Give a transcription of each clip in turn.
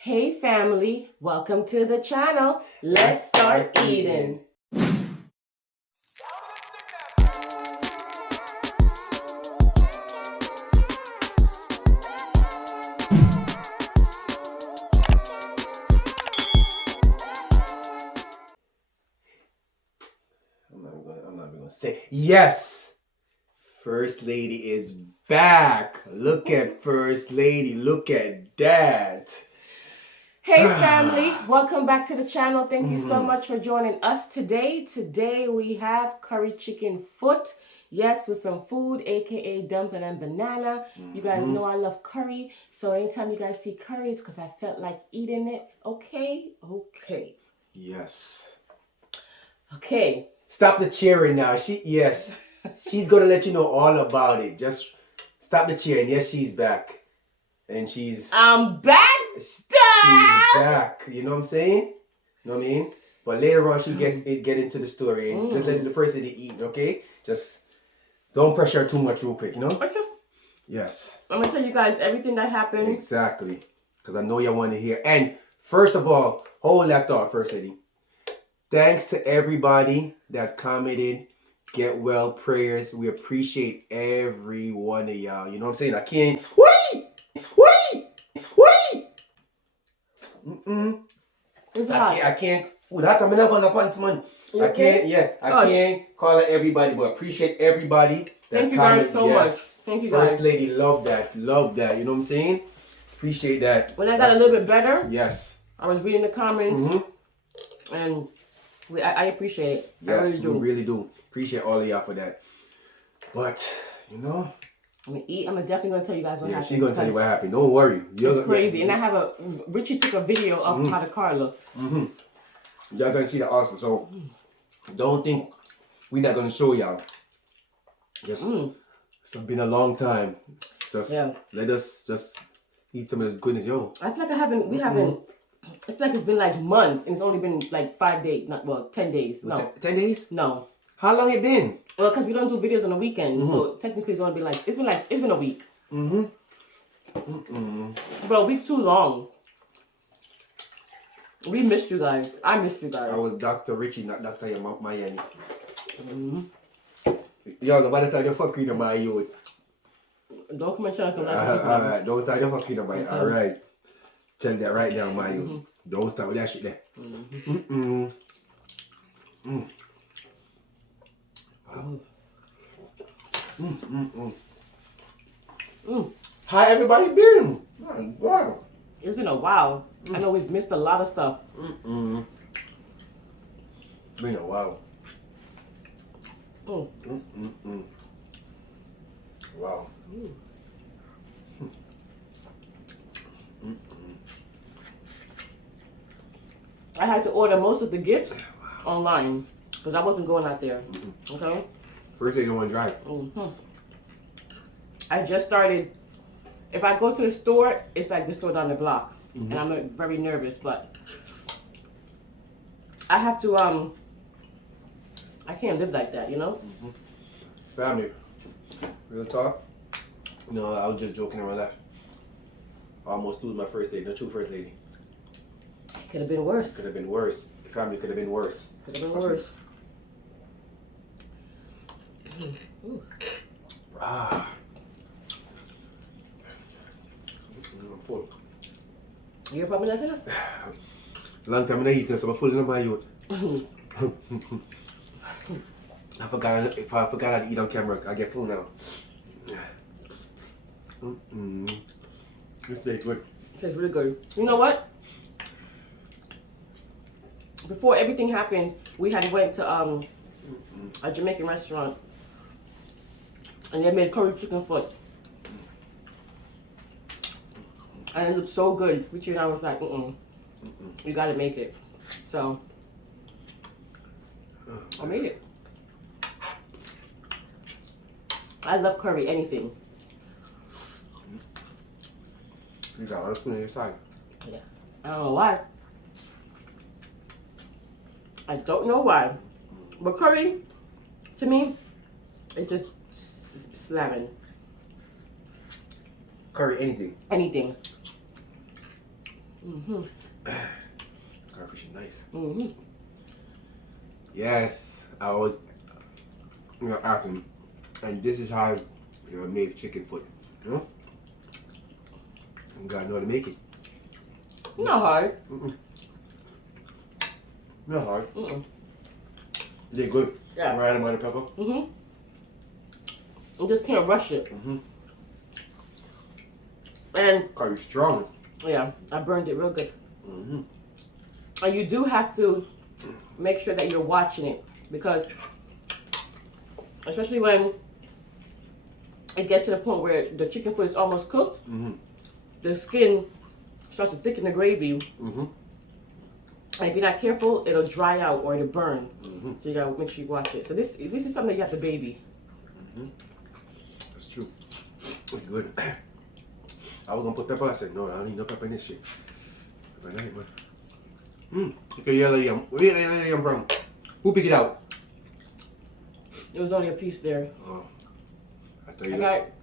Hey family, welcome to the channel. Let's start eating. I'm not even gonna say yes. First Lady is back. Look at First Lady. Look at that. Hey family, welcome back to the channel. Thank you so much for joining us today. Today we have curry chicken foot. Yes, with some food, aka dumpling and banana. You guys know I love curry, so anytime you guys see curry, it's because I felt like eating it. Okay. Yes. Okay. Stop the cheering now. She's gonna let you know all about it. Just stop the cheering. Yes, she's back. And I'm back. She's back. You know what I'm saying? You know what I mean? But later on she get into the story and just let the First Lady eat, okay? Just don't pressure her too much real quick, you know? Okay. Yes. I'm gonna tell you guys everything that happened. Exactly. Because I know you want to hear. And first of all, hold that thought, First Lady. Thanks to everybody that commented, get well prayers. We appreciate every one of y'all. You know what I'm saying? I can't. Wait! It's hot. I can't. Ooh, that time I never on the pants, man. You I okay? can't. Yeah, I can't call it everybody, but appreciate everybody that Thank you comment. guys so much. Thank you guys. First Lady, love that. Love that. You know what I'm saying? Appreciate that. When I got a little bit better, yes, I was reading the comments, and I appreciate it. Yes, I we really do. Appreciate all of y'all for that. But, you know. I'm definitely going to tell you guys what happened. Yeah, she's going to tell you what happened. Don't worry. It's crazy. And I have Richie took a video of how the car looked. Y'all going to see that awesome. So, don't think we're not going to show y'all. It's been a long time. Let us just eat some of this goodness, yo. I feel like I feel like it's been like months and it's only been like 5 days, 10 days. No. 10 days? No. How long it been? Well, because we don't do videos on the weekend, so technically it's only been like, it's been a week. Bro, a week too long. We missed you guys. I missed you guys. I was Dr. Richie, not Dr. Miami. Yo, nobody tell you fuck you, my youth. Don't come and try to Alright, don't start your fucking about it. Alright. Tell that right now, Mayu. Don't start with that shit there. How everybody been? Wow. It's been a while. I know we've missed a lot of stuff. Been a while. Wow. I had to order most of the gifts online because I wasn't going out there. Okay? First thing you want to drive. I just started. If I go to the store, it's like the store down the block. And I'm like, very nervous, but I have to, I can't live like that, you know? Family. Real talk? No, I was just joking around that. I almost lose my first date. No true first lady. Could have been worse. Could have been worse. The family could have been worse. Could have been worse. I'm full. You're probably not gonna? Long time I eat, so I'm full in my youth. I forgot how to eat on camera. I get full now. This tastes good. It tastes really good. You know what? Before everything happened, we had went to a Jamaican restaurant, and they made curry chicken foot, and it looked so good. Richie and I was like, you gotta make it. So I made it. I love curry, anything. You got one spoon on your side. Yeah. I don't know why. I don't know why. But curry, to me, it's just slamming. Curry anything. Anything. Mm-hmm. Crawfish is nice. Mm-hmm. Yes, I always, ask them, and this is how make chicken foot. You know, you gotta know how to make it. Not hard. Not hard. Mm-mm. They're good. Yeah. Right amount of pepper. Mm-hmm. You just can't rush it. And Curry strong. yeah, I burned it real good. Mm-hmm. And you do have to make sure that you're watching it, because especially when it gets to the point where the chicken foot is almost cooked, the skin starts to thicken the gravy. And if you're not careful, it'll dry out or it'll burn. So you gotta make sure you watch it. So this is something that you have to baby. That's true. It's good. I was gonna put pepper. I said no, I don't need no pepper in this shit. But I ain't, man. Okay, yellow yum. Where the yellow yum from? Who picked it out? It was only a piece there. Oh, I tell you that.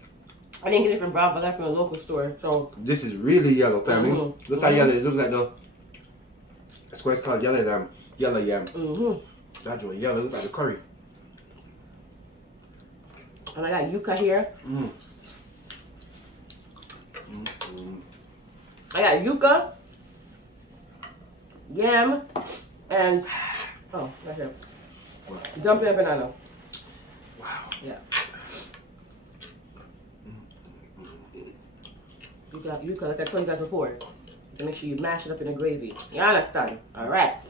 I didn't get it from Bravo. I got it from a local store. So This is really yellow, family. Look how yellow it looks like though. That's why it's called yellow yam. Yellow yam. That joint yellow, looks like a curry. And I got yuca here. I got yuca, yam, and right here, dumpling and banana. Wow. Yeah. Yuca, like I told you guys before. To make sure you mash it up in the gravy. You understand? All right.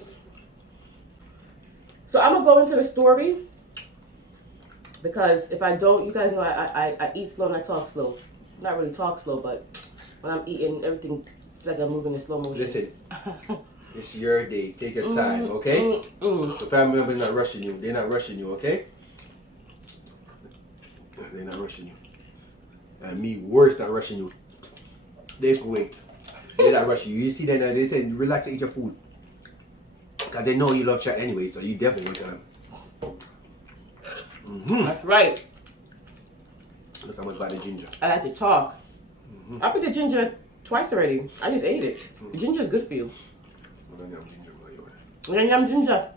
So I'm gonna go into the story, because if I don't, you guys know I eat slow and I talk slow. Not really talk slow, but when I'm eating, everything feels like I'm moving in slow motion. Listen, it's your day. Take your time, okay? The family member's not rushing you. They're not rushing you, okay? They're not rushing you. And me, worse, not rushing you. They can wait. They're not rushing you. You see them, they say relax and eat your food. Because they know you love chat anyway, so you definitely wait on them. That's right. Look how much about the ginger. I like to talk. I put the ginger twice already. I just ate it. The ginger is good for you. Yum ginger.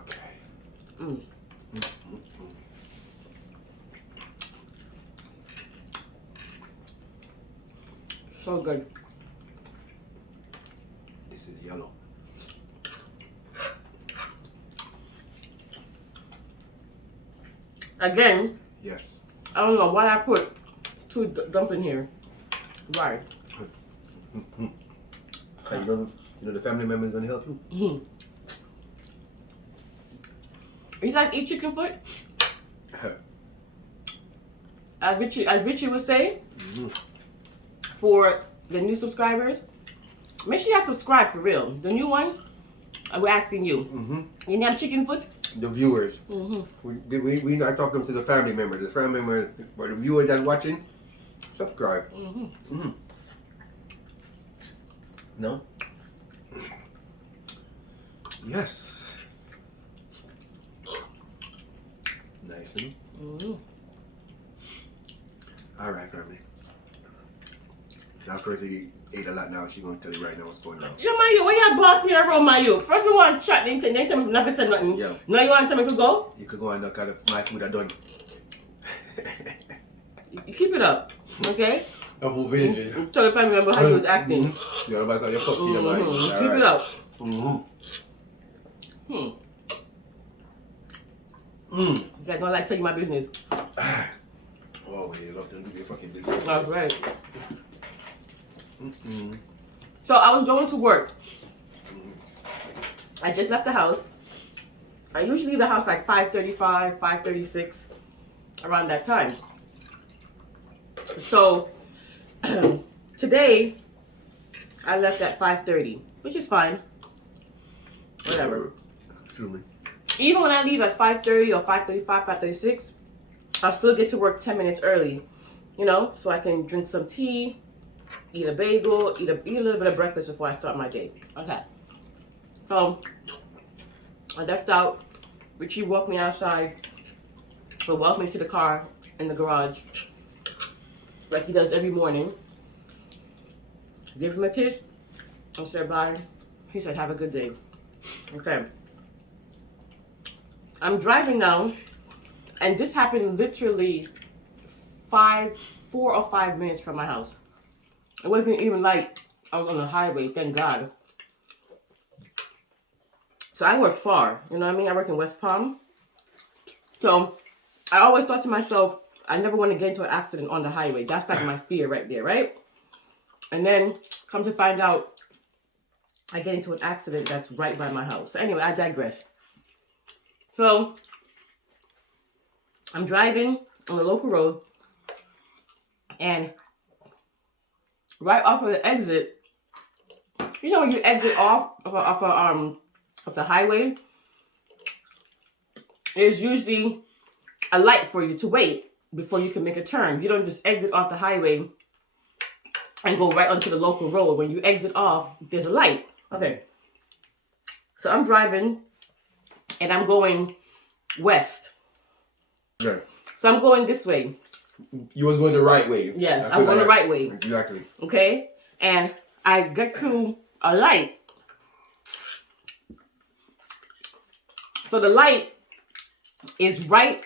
Okay. So good. This is yellow. Again, Yes. I don't know why I put two dumpling here. Why? You know the family member is gonna help you. You guys eat chicken foot? As Richie would say, for the new subscribers, make sure you subscribe for real. The new ones, we're asking you. You name chicken foot? The viewers. We not talking to the family members. The family members, but the viewers that's watching, subscribe. No? Yes. Nice. Alright, family. Now first you ate a lot now, she's gonna tell you right now what's going on. Yo, Mayu, why you boss me around, Mayu? First we want to chat, then tell me never said nothing. Yeah. Now you want to tell me to go? You could go and look at my food I done. You keep it up, okay? Of who finished it. Tell the family member how you was acting. Yeah, about your fucking mind. Keep it up. You guys don't like telling my business. Oh, you love to do your fucking business. That's right. So I was going to work. I just left the house. I usually leave the house like 5:35, 5:36, around that time. So today I left at 5:30, which is fine. Whatever. Even when I leave at 5:30 or 5:35, 5:36, I'll still get to work 10 minutes early, you know, so I can drink some tea, eat a bagel, eat a little bit of breakfast before I start my day. Okay. So I left out. Richie walked me outside, so walked me to the car in the garage, like he does every morning. Gave him a kiss and said bye. He said, have a good day. Okay. I'm driving now, and this happened literally 4 or 5 minutes from my house. It wasn't even like I was on the highway, thank God. So I work far, you know what I mean? I work in West Palm. So I always thought to myself, I never want to get into an accident on the highway. That's like my fear right there, right? And then come to find out, I get into an accident that's right by my house. So anyway, I digress. So I'm driving on the local road, and right off of the exit, you know when you exit off of the highway, there's usually a light for you to wait before you can make a turn. You don't just exit off the highway and go right onto the local road. When you exit off, there's a light. Okay. So I'm driving and I'm going west. Yeah. So I'm going this way. You was going the right way. Yes, I'm going the right way. Exactly. Okay? And I get to a light. So the light is right.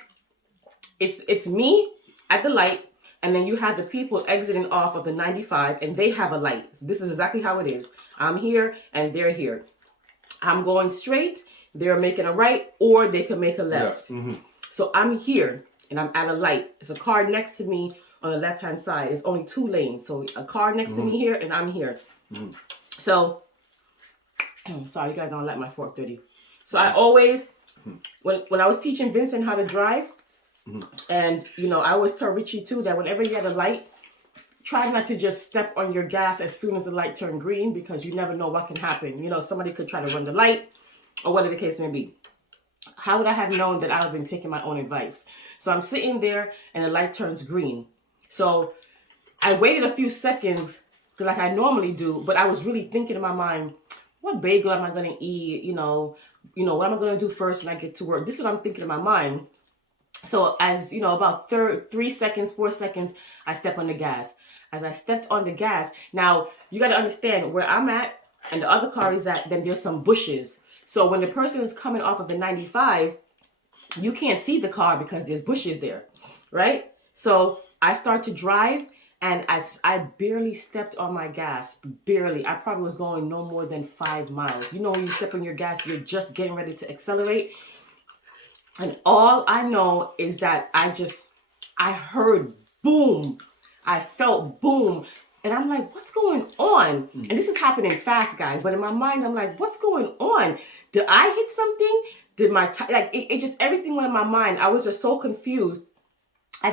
It's me at the light, and then you have the people exiting off of the 95, and they have a light. This is exactly how it is. I'm here and they're here. I'm going straight, they're making a right, or they can make a left. Yeah. Mm-hmm. So I'm here and I'm at a light. There's a car next to me on the left hand side. It's only 2 lanes. So a car next to me here and I'm here. So sorry, you guys don't like my fork dirty. So I always, when I was teaching Vincent how to drive, and you know, I always tell Richie too that whenever you have a light, try not to just step on your gas as soon as the light turned green, because you never know what can happen. You know, somebody could try to run the light or whatever the case may be. How would I have known that I would have been taking my own advice? So I'm sitting there and the light turns green. So I waited a few seconds like I normally do, but I was really thinking in my mind, what bagel am I going to eat? You know, what am I going to do first when I get to work? This is what I'm thinking in my mind. So as you know, about 3 seconds, 4 seconds, I step on the gas. As I stepped on the gas, now you got to understand where I'm at and the other car is at, then there's some bushes. So when the person is coming off of the 95, you can't see the car because there's bushes there, right? So I start to drive, and I barely stepped on my gas, barely. I probably was going no more than 5 miles. You know, when you step on your gas, you're just getting ready to accelerate. And all I know is that I heard boom. I felt boom. And I'm like, what's going on? And this is happening fast, guys. But in my mind, I'm like, what's going on? Did I hit something? Did my, it just, everything went in my mind. I was just so confused. I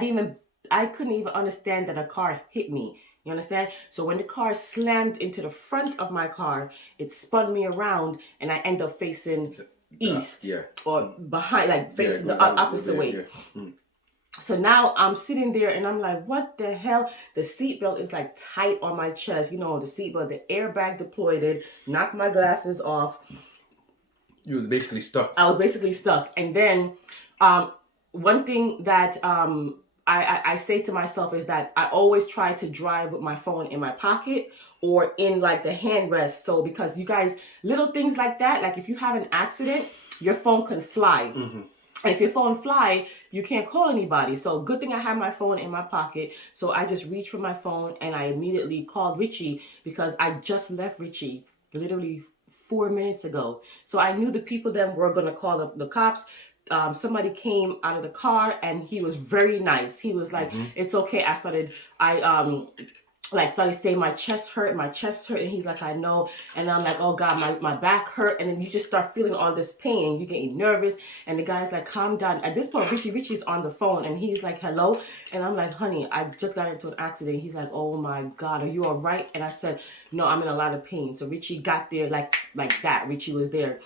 couldn't even understand that a car hit me. You understand? So when the car slammed into the front of my car, it spun me around and I end up facing east. Yeah. Or behind, like facing the opposite way. Yeah. So now I'm sitting there and I'm like, what the hell? The seatbelt is like tight on my chest. You know, the seatbelt, the airbag deployed, knocked my glasses off. You were basically stuck. I was basically stuck. And then one thing that I say to myself is that I always try to drive with my phone in my pocket or in like the handrest. So because you guys, little things like that, like if you have an accident, your phone can fly. And if your phone fly, you can't call anybody. So good thing I have my phone in my pocket. So I just reached for my phone and I immediately called Richie because I just left Richie literally 4 minutes ago. So I knew the people then were going to call the cops. Somebody came out of the car and he was very nice. He was like, it's okay. I started saying my chest hurt, and he's like, I know. And I'm like, oh God, my back hurt. And then you just start feeling all this pain and you're getting nervous. And the guy's like, calm down. At this point, Richie's on the phone and he's like, hello. And I'm like, honey, I just got into an accident. He's like, oh my God, are you all right? And I said, no, I'm in a lot of pain. So Richie got there like that. Richie was there.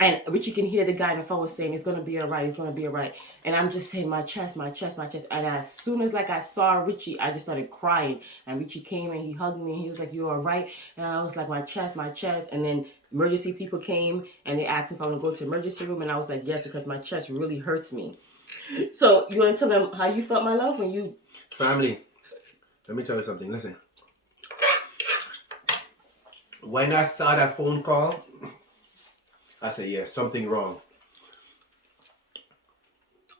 And Richie can hear the guy on the phone saying, it's going to be all right. It's going to be all right. And I'm just saying, my chest. And as soon as I saw Richie, I just started crying. And Richie came and he hugged me and he was like, you all right? And I was like, my chest. And then emergency people came and they asked if I want to go to the emergency room. And I was like, yes, because my chest really hurts me. So you want to tell them how you felt, my love, when you... Family, let me tell you something. Listen. When I saw that phone call, I said, yeah, something wrong.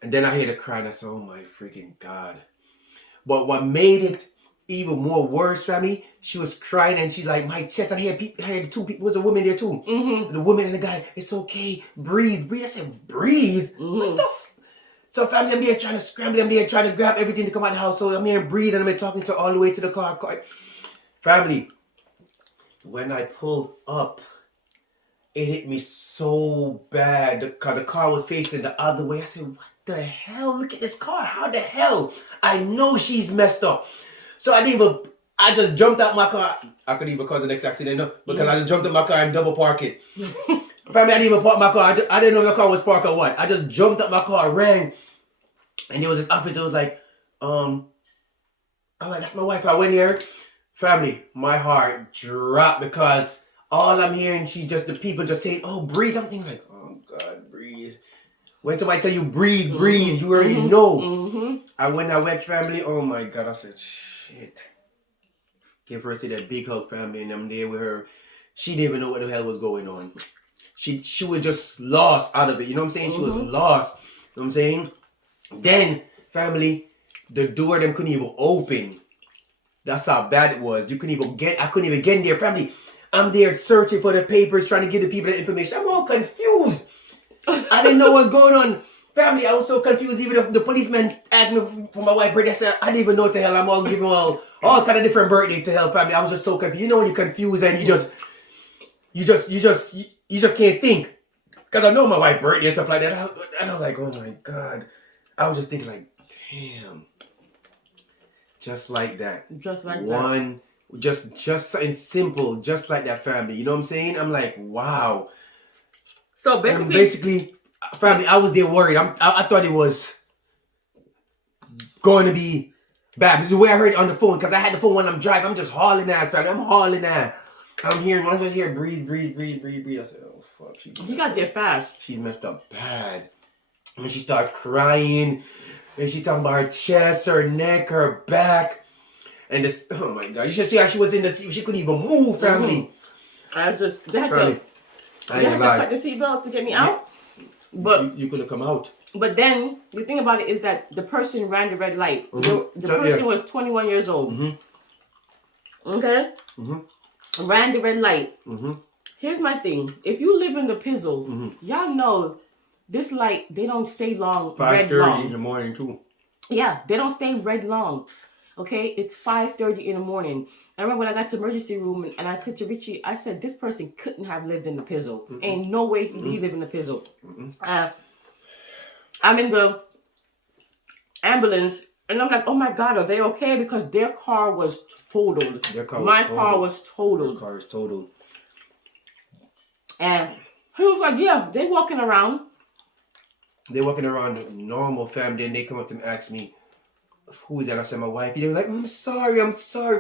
And then I hear the cry and I said, oh my freaking God. But what made it even more worse, family, she was crying and she's like, my chest, I heard two people, was a woman there too. The woman and the guy, it's okay, breathe. I said, breathe? What the So family, I'm here trying to scramble, I'm here trying to grab everything to come out of the house. So I'm here breathe and I'm here talking to her all the way to the car. Family, when I pulled up, it hit me so bad. The car was facing the other way. I said, what the hell? Look at this car. How the hell? I know she's messed up. So I just jumped out my car. I could even cause the next accident, no? Because I just jumped out my car and double park it. Family, I didn't even park my car. I didn't know my car was parked or what. I just jumped out my car, rang. And there was this officer who was like, I'm like, that's my wife. I went here. Family, my heart dropped because all I'm hearing, the people just saying, oh, breathe. I'm thinking like, oh God, breathe. When somebody tell you breathe, breathe, you already know. And when I went, family, oh my God, I said, shit. Give her to that big hug, family, and I'm there with her. She didn't even know what the hell was going on. She was just lost out of it. You know what I'm saying? She was lost. You know what I'm saying? Then, family, the door them couldn't even open. That's how bad it was. I couldn't even get in there, family. I'm there searching for the papers, trying to give the people the information. I'm all confused. I didn't know what's going on. Family, I was so confused. Even the policeman asked me for my wife's birthday. I said, I didn't even know what the hell. I'm all giving all kind of different birthday to hell, family. I was just so confused. You know when you're confused and you just can't think. Because I know my wife's birthday and stuff like that. And I was like, oh my God. I was just thinking like, damn. Just like that. Just like that. Just something simple, just like that, family. You know what I'm saying? I'm like, wow. So basically, family, I was there worried. I thought it was going to be bad. The way I heard it on the phone, because I had the phone when I'm driving, I'm just hauling ass, family. I'm hauling ass. I'm just here, breathe. I said, oh fuck. You got there fast. She's messed up bad. And she started crying. And she's talking about her chest, her neck, her back. And this, oh my God. You should see how she was in the seat. She couldn't even move, family. They had to cut the seatbelt to get me out. But you could have come out. But then the thing about it is that the person ran the red light. The person was 21 years old. Okay? Ran the red light. Here's my thing. If you live in the Pizzle, y'all know this light, they don't stay long. 5:30 in the morning too. Yeah, they don't stay red long. Okay? It's 5:30 in the morning. I remember when I got to the emergency room and I said to Richie, I said, this person couldn't have lived in the Pizzle. Ain't no way he lived in the Pizzle. I'm in the ambulance and I'm like, oh my God, are they okay? Because their car was totaled. My car was totaled. Their car is totaled. And he was like, yeah, they walking around. They're walking around normal, family, and they come up to me and ask me, who is that? I said, my wife. He was like, I'm sorry,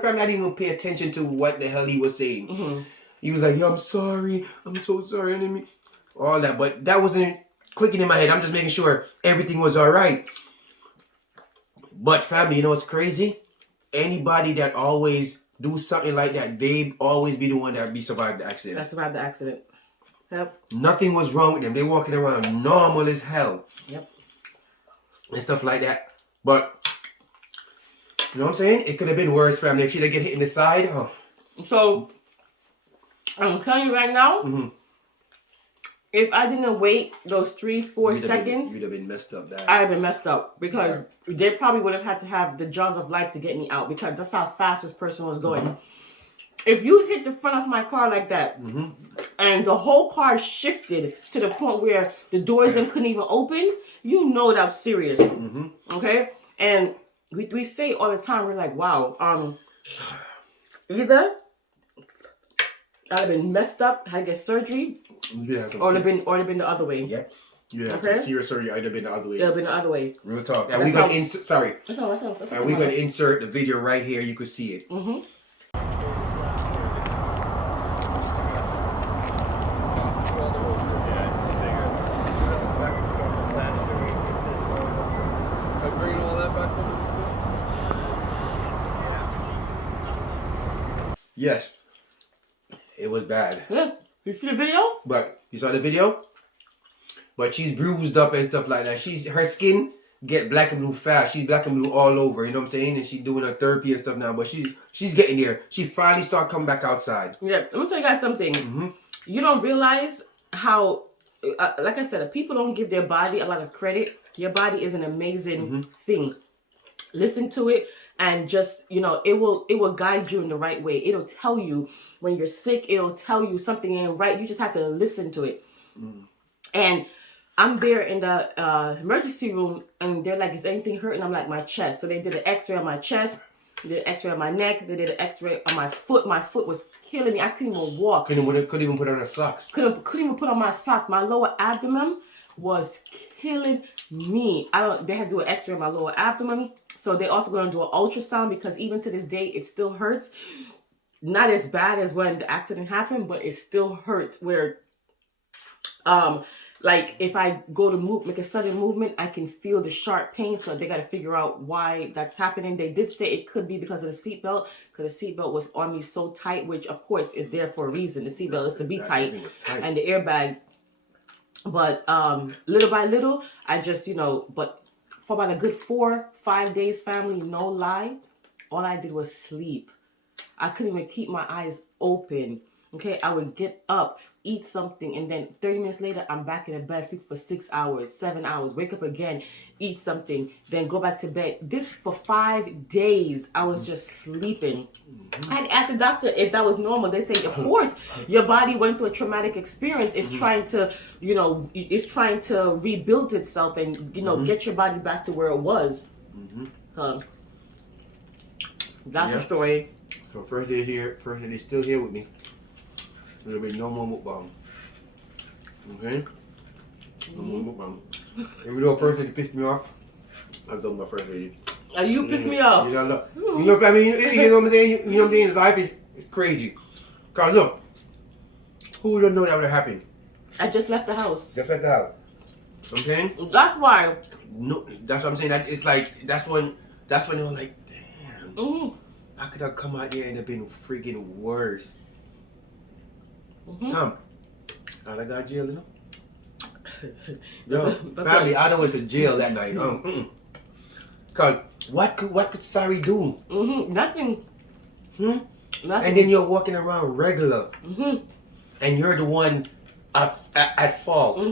family. I didn't even pay attention to what the hell he was saying. He was like, yeah, I'm sorry. I'm so sorry. I didn't mean all that. But that wasn't clicking in my head. I'm just making sure everything was all right. But family, you know what's crazy? Anybody that always do something like that, they always be the one that survived the accident. That survived the accident. Yep. Nothing was wrong with them. They walking around normal as hell. Yep. And stuff like that. But, you know what I'm saying? It could have been worse, family. If she'd have get hit in the side. Oh. So, I'm telling you right now, if I didn't wait those 3-4 seconds, you'd have been messed up. I'd have been messed up. Because they probably would have had to have the jaws of life to get me out. Because that's how fast this person was going. If you hit the front of my car like that, and the whole car shifted to the point where the doors couldn't even open, you know that's serious. Okay? And we say all the time, we're like, wow, either I'd have been messed up, had to get surgery, or it'd have been the other way. Yeah. Yeah, okay. Serious surgery, I'd have been the other way. It'd have been the other way. Real talk. And we're going to insert, sorry. That's all. And we're going to insert the video right here. You could see it. Yes. It was bad. Yeah. You see the video? But you saw the video? But she's bruised up and stuff like that. Her skin get black and blue fast. She's black and blue all over. You know what I'm saying? And she's doing her therapy and stuff now. But she's getting there. She finally start coming back outside. Yeah. Let me tell you guys something. Mm-hmm. You don't realize how, like I said, people don't give their body a lot of credit. Your body is an amazing thing. Listen to it and just, it will guide you in the right way. It'll tell you when you're sick. It'll tell you something ain't right. You just have to listen to it. And I'm there in the emergency room and they're like, is anything hurting? I'm like, my chest. So they did an x-ray on my chest. They did an x-ray on my neck. They did an x-ray on my foot. My foot was killing me. I couldn't even walk. Couldn't even put on her socks. Couldn't even put on my socks. My lower abdomen was killing me. They had to do an x-ray on my lower abdomen. So they also going to do an ultrasound because even to this day, it still hurts. Not as bad as when the accident happened, but it still hurts where, like if I go to make a sudden movement, I can feel the sharp pain. So they got to figure out why that's happening. They did say it could be because of the seatbelt, because the seatbelt was on me so tight, which of course is there for a reason. The seatbelt is to be tight, and the airbag. But little by little, I just, but for about a good 4-5 days, family, no lie, all I did was sleep. I couldn't even keep my eyes open. Okay, I would get up, eat something, and then 30 minutes later, I'm back in the bed, sleep for 6 hours, 7 hours, wake up again, eat something, then go back to bed. This for 5 days, I was just sleeping. I had asked the doctor if that was normal. They say, of course, your body went through a traumatic experience. It's trying to, it's trying to rebuild itself and, get your body back to where it was. That's the story. So first day they still here with me. There'll be no more mukbang. Okay? No more mukbang. Even though first lady pissed me off, I've done my first lady. You pissed me off. You know what I mean? You know what I'm saying? You know what I'm saying? Life is crazy. Cause look, who would have known that would have happened? I just left the house. Just like that. Okay? That's why. No, that's what I'm saying. That it's like that's when they were like, damn. I could have come out there and have been freaking worse. Come. I got jail, you know? Yo, family, I done went to jail that night. Cause what could Sari do? Nothing. Nothing. Nothing. And then you're walking around regular. And you're the one at fault.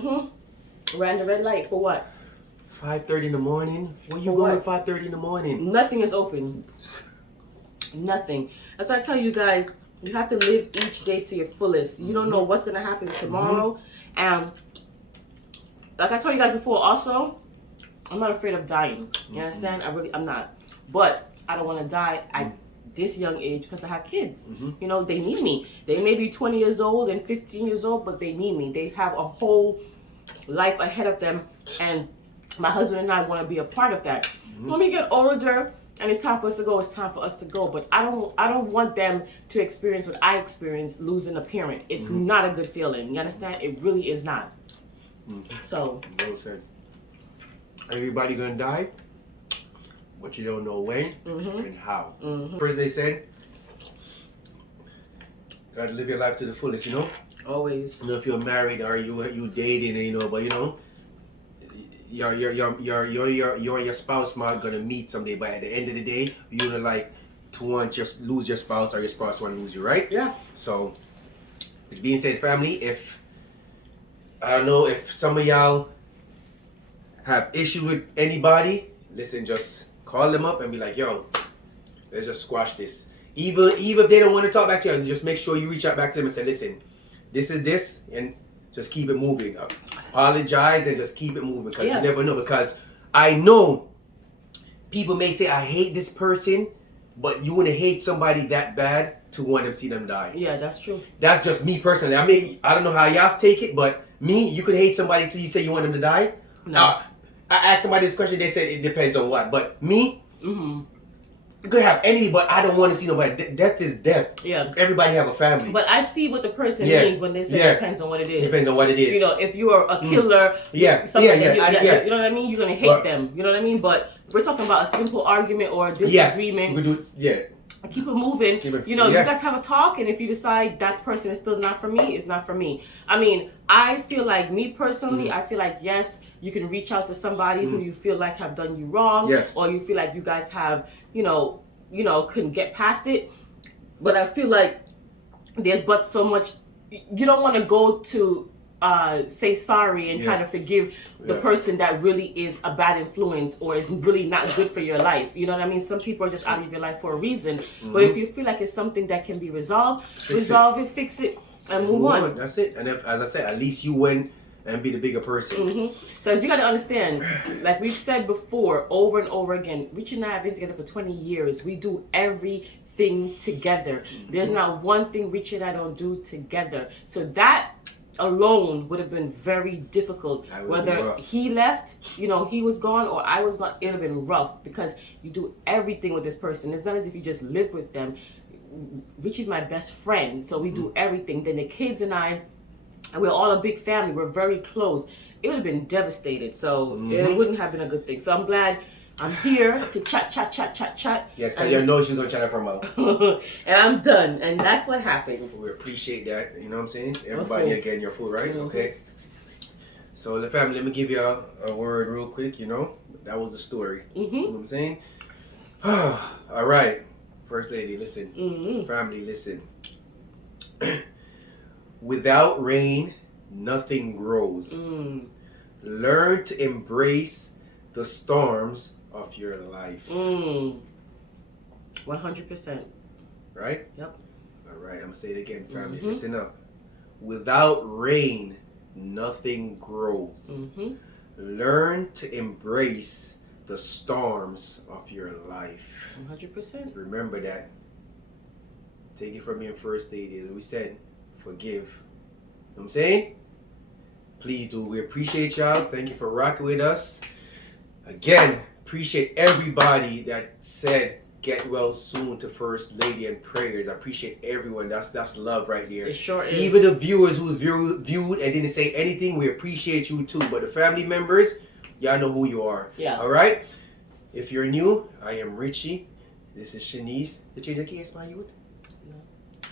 Ran the red light for what? 5:30 in the morning? Where you going at 5:30 in the morning? Nothing is open. Nothing. As I tell you guys, you have to live each day to your fullest. You don't know what's going to happen tomorrow. And like I told you guys before, also, I'm not afraid of dying. You understand? I'm not. But I don't want to die at this young age because I have kids. They need me. They may be 20 years old and 15 years old, but they need me. They have a whole life ahead of them. And my husband and I want to be a part of that. When we get older, and it's time for us to go, it's time for us to go. But I don't want them to experience what I experienced, losing a parent. It's not a good feeling. You understand? It really is not. So. Well said. Everybody gonna die, but you don't know when and how. First they said, gotta live your life to the fullest, you know? Always. If you're married or you dating, but you and your spouse might gonna meet someday, but at the end of the day, you would like to want just lose your spouse or your spouse want to lose you, right? Yeah. So, with being said, family, I don't know if some of y'all have issue with anybody, listen, just call them up and be like, yo, let's just squash this. Even if they don't want to talk back to you, just make sure you reach out back to them and say, listen, this is this, and just keep it moving. Apologize and just keep it moving because you never know. Because I know people may say, I hate this person, but you wouldn't hate somebody that bad to want to see them die. Yeah, that's true. That's just me personally. I mean, I don't know how y'all take it, but me, you could hate somebody till you say you want them to die. No. I asked somebody this question, they said it depends on what. But me, you could have any, but I don't want to see nobody. Death is death. Yeah. Everybody have a family. But I see what the person means when they say it depends on what it is. Depends on what it is. If you are a killer, you know what I mean? You're going to hate them. You know what I mean? But we're talking about a simple argument or a disagreement. I keep it moving. You guys have a talk, and if you decide that person is still not for me, it's not for me. I mean, I feel like, me personally, I feel like, yes, you can reach out to somebody who you feel like have done you wrong, or you feel like you guys have, couldn't get past it. But I feel like there's but so much. You don't want to go to say sorry and try to forgive the person that really is a bad influence or is really not good for your life. You know what I mean? Some people are just out of your life for a reason. But if you feel like it's something that can be resolved, resolve it, fix it, and move on. That's it. And if, as I said, at least you win and be the bigger person. Because you got to understand, like we've said before, over and over again, Richie and I have been together for 20 years. We do everything together. There's not one thing Richie and I don't do together. So that alone would have been very difficult. Whether he left, he was gone, or I was gone, it would have been rough, because you do everything with this person. It's not as if you just live with them. Richie's my best friend, so we do everything. Then the kids and I, we're all a big family. We're very close. It would have been devastated, so it wouldn't have been a good thing. So I'm glad I'm here to chat. Yes, because you know she's going to chat it from out. And I'm done. And that's what happened. We appreciate that. You know what I'm saying? Everybody getting your food, right? Okay. So, the family, let me give you a word real quick, That was the story. You know what I'm saying? All right. First lady, listen. Family, listen. Without rain, nothing grows. Learn to embrace the storms of your life. 100%. Right? Yep. All right, I'm going to say it again, family. Listen up. Without rain, nothing grows. Learn to embrace the storms of your life. 100%. Remember that. Take it from me in first aid. We said, forgive. You know what I'm saying? Please do. We appreciate y'all. Thank you for rocking with us. Again, appreciate everybody that said get well soon to First Lady and prayers. I appreciate everyone. That's love right there. It sure is. Even the viewers who viewed and didn't say anything, we appreciate you too. But the family members, y'all know who you are. Yeah. All right? If you're new, I am Richie. This is Shanice. Did you change the case, my youth? No.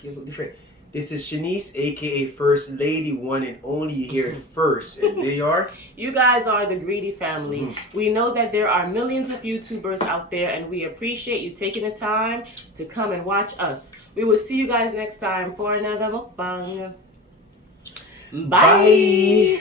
You look different. This is Shanice, aka First Lady, one and only. You hear it first, and they are. You guys are the Greedy family. We know that there are millions of YouTubers out there, and we appreciate you taking the time to come and watch us. We will see you guys next time for another mukbang. Bye.